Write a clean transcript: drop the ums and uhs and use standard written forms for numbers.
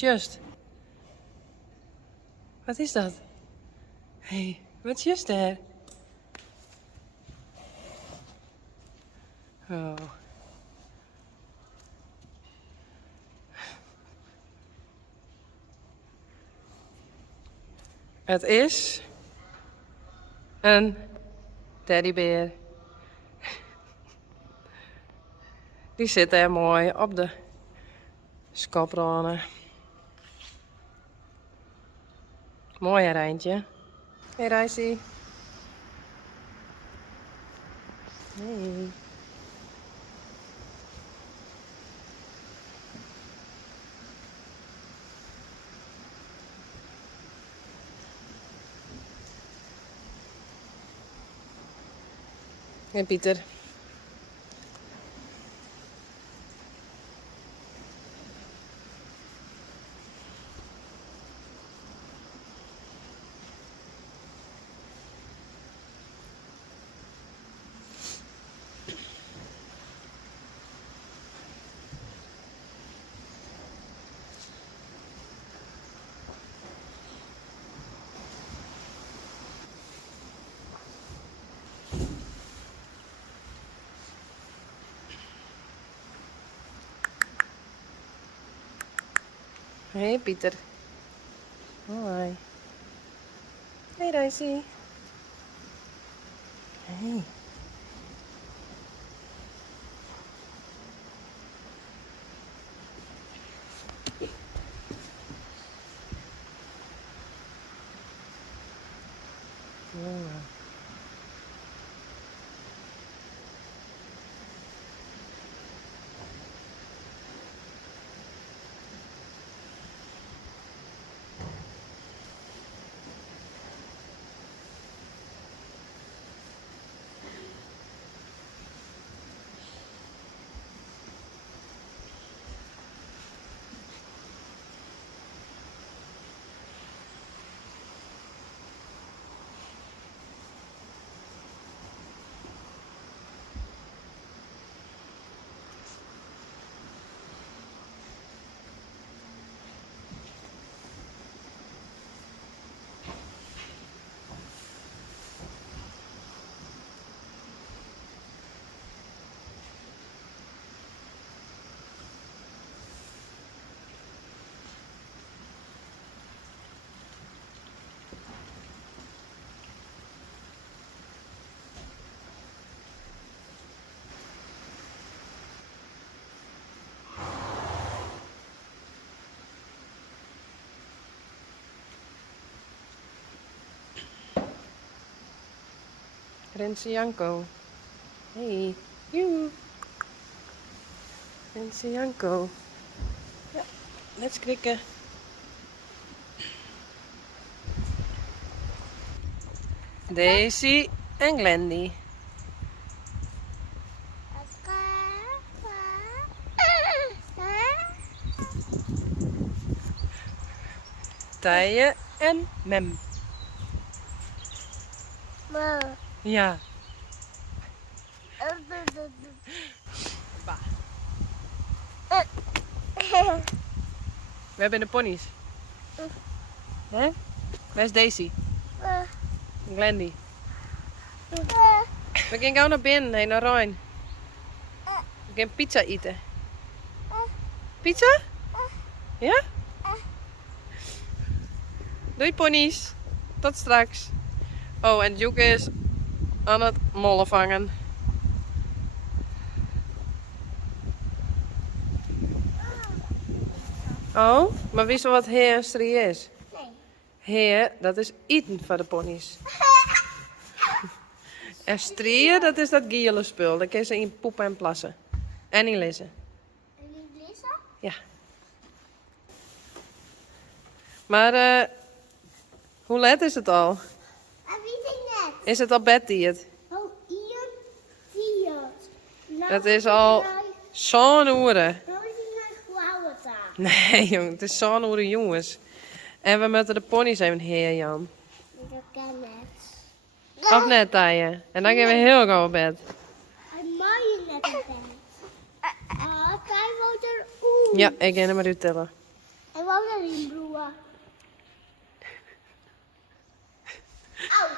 just? Wat is dat? Hé, wat is just daar? Oh. Het is een teddybeer. Die zit daar mooi op de skopranen. Mooi hè, Rijntje. Hey Rijsie. Hey. Hey Pieter. Hey Pieter. Hoi. Hey Rijsie. Hey. Jongen. Rensie Janko. Hey. Joe. Rensie Janko. Ja, let's krikken. Daisy en Glendy. Tije en Mem. Ja. Bah. We hebben de ponies. Hè? Waar is Daisy? Glendy. We gaan gauw naar binnen, heen naar Rijn. We gaan pizza eten. Pizza? Ja? Doei ponies. Tot straks. Oh, en Joek is aan het mollen vangen. Oh, maar wist je wat heer en strie is? Nee. Heer, dat is eten voor de ponies. En strieën, dat is dat gele spul. Daar kun je in poepen en plassen. En in lezen. En in lezen? Ja. Maar, hoe laat is het al? Dat weet ik net. Is het al bedtijd? Oh, Ian, Het is al zo'n uren. Nou is het nog flauwe taak. Nee, jong, het is zo'n uren, jongens. En we moeten de ponies even heen, Jan. Dat kan net. Of net, Tije? En dan gaan we heel gauw op bed. En Marje net in bed. Hij woont er oeh. Ja, ik ga hem maar uittellen. En wou erin bloeien. Auw.